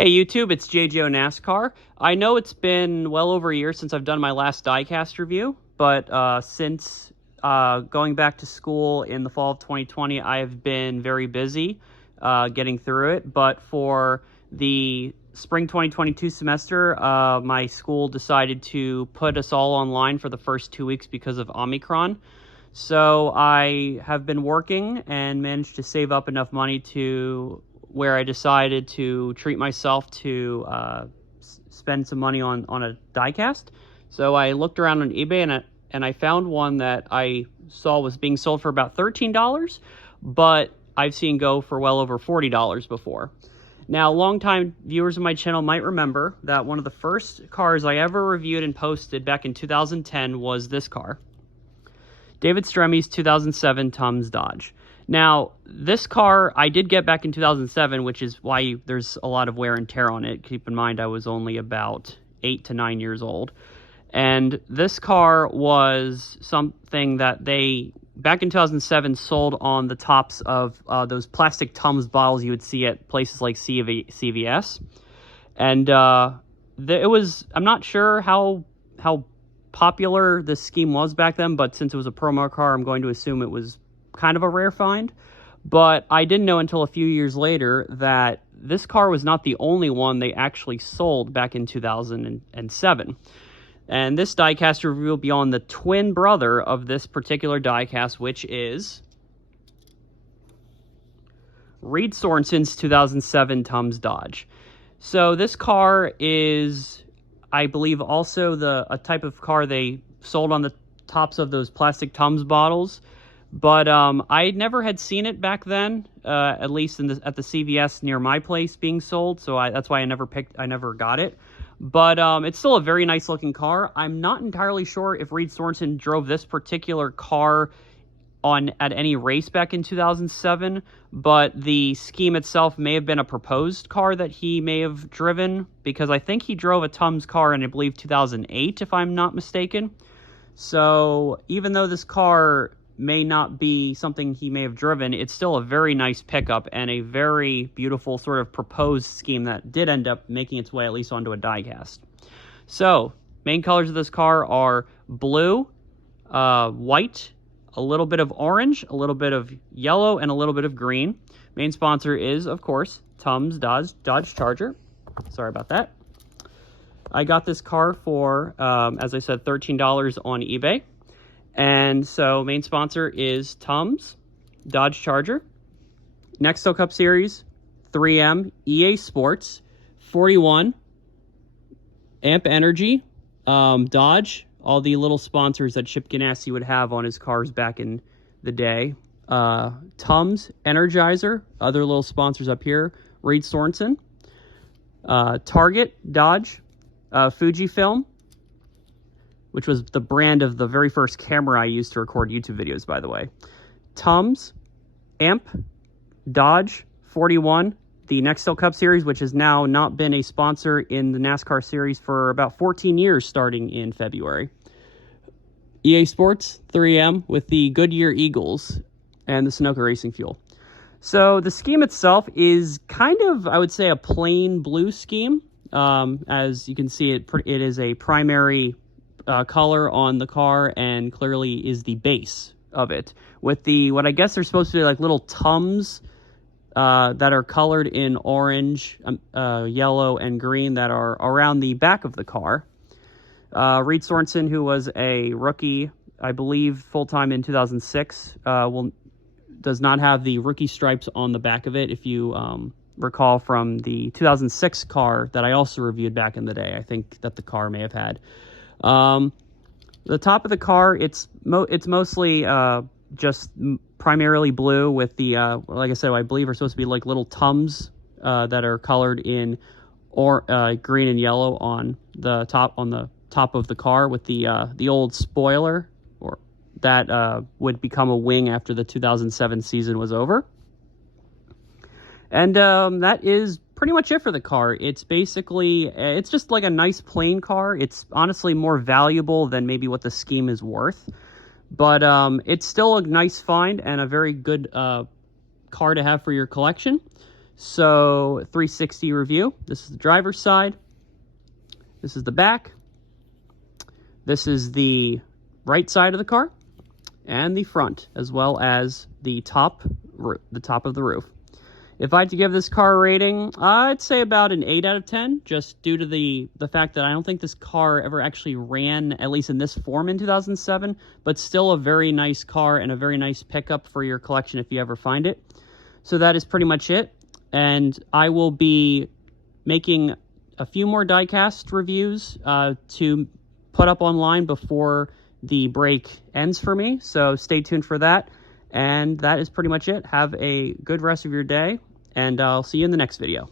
Hey YouTube, it's jgonascar. I know it's been well over a year since I've done my last Diecast review, but since going back to school in the fall of 2020, I've been very busy getting through it. But for the spring 2022 semester, my school decided to put us all online for the first 2 weeks because of Omicron. So I have been working and managed to save up enough money to where I decided to treat myself to spend some money on a diecast. So I looked around on eBay and I found one that I saw was being sold for about $13, but I've seen go for well over $40 before. Now, longtime viewers of my channel might remember that one of the first cars I ever reviewed and posted back in 2010 was this car, David Stremme's 2007 TUMS Dodge. Now, this car I did get back in 2007, which is why there's a lot of wear and tear on it. Keep in mind, I was only about 8 to 9 years old. And this car was something that they, back in 2007, sold on the tops of those plastic TUMS bottles you would see at places like CVS. And it was, I'm not sure how popular this scheme was back then, but since it was a promo car, I'm going to assume it was kind of a rare find. But I didn't know until a few years later that this car was not the only one they actually sold back in 2007. And this diecast review will be on the twin brother of this particular diecast, which is Reed Sorenson's 2007 TUMS Dodge. So this car is, I believe, also a type of car they sold on the tops of those plastic TUMS bottles. But I never had seen it back then, at least at the CVS near my place being sold. So that's why I never got it. But it's still a very nice looking car. I'm not entirely sure if Reed Sorenson drove this particular car at any race back in 2007, but the scheme itself may have been a proposed car that he may have driven, because I think he drove a TUMS car in, I believe, 2008, if I'm not mistaken. So even though this car may not be something he may have driven, it's still a very nice pickup and a very beautiful sort of proposed scheme that did end up making its way at least onto a diecast. So main colors of this car are blue, white, a little bit of orange, a little bit of yellow, and a little bit of green. Main sponsor is, of course, TUMS Dodge Charger. Sorry about that. I got this car for, as I said, $13 on eBay. And so main sponsor is TUMS Dodge Charger, Nextel Cup Series, 3M, EA Sports, 41, Amp Energy, Dodge, all the little sponsors that Chip Ganassi would have on his cars back in the day. TUMS, Energizer, other little sponsors up here, Reed Sorenson, Target, Dodge, Fujifilm, which was the brand of the very first camera I used to record YouTube videos, by the way. TUMS, Amp, Dodge, 41, the Nextel Cup Series, which has now not been a sponsor in the NASCAR series for about 14 years, starting in February. EA Sports, 3M, with the Goodyear Eagles and the Sunoco Racing Fuel. So the scheme itself is kind of, I would say, a plain blue scheme. As you can see, it is a primary color on the car, and clearly is the base of it, with what I guess are supposed to be like little TUMS that are colored in orange, yellow, and green that are around the back of the car. Reed Sorenson, who was a rookie, I believe, full-time in 2006, does not have the rookie stripes on the back of it. If you recall from the 2006 car that I also reviewed back in the day, I think that the car may have had. The top of the car, it's mostly just primarily blue with the like I said, I believe are supposed to be like little TUMS that are colored in green and yellow on the top of the car, with the old spoiler that would become a wing after the 2007 season was over. And that is pretty much it for the car. It's basically, it's just like a nice plain car. It's honestly more valuable than maybe what the scheme is worth. But it's still a nice find and a very good car to have for your collection. So 360 review. This is the driver's side. This is the back. This is the right side of the car and the front, as well as the top of the roof. If I had to give this car a rating, I'd say about an 8 out of 10, just due to the fact that I don't think this car ever actually ran, at least in this form, in 2007, but still a very nice car and a very nice pickup for your collection if you ever find it. So that is pretty much it, and I will be making a few more diecast reviews to put up online before the break ends for me, so stay tuned for that. And that is pretty much it. Have a good rest of your day, and I'll see you in the next video.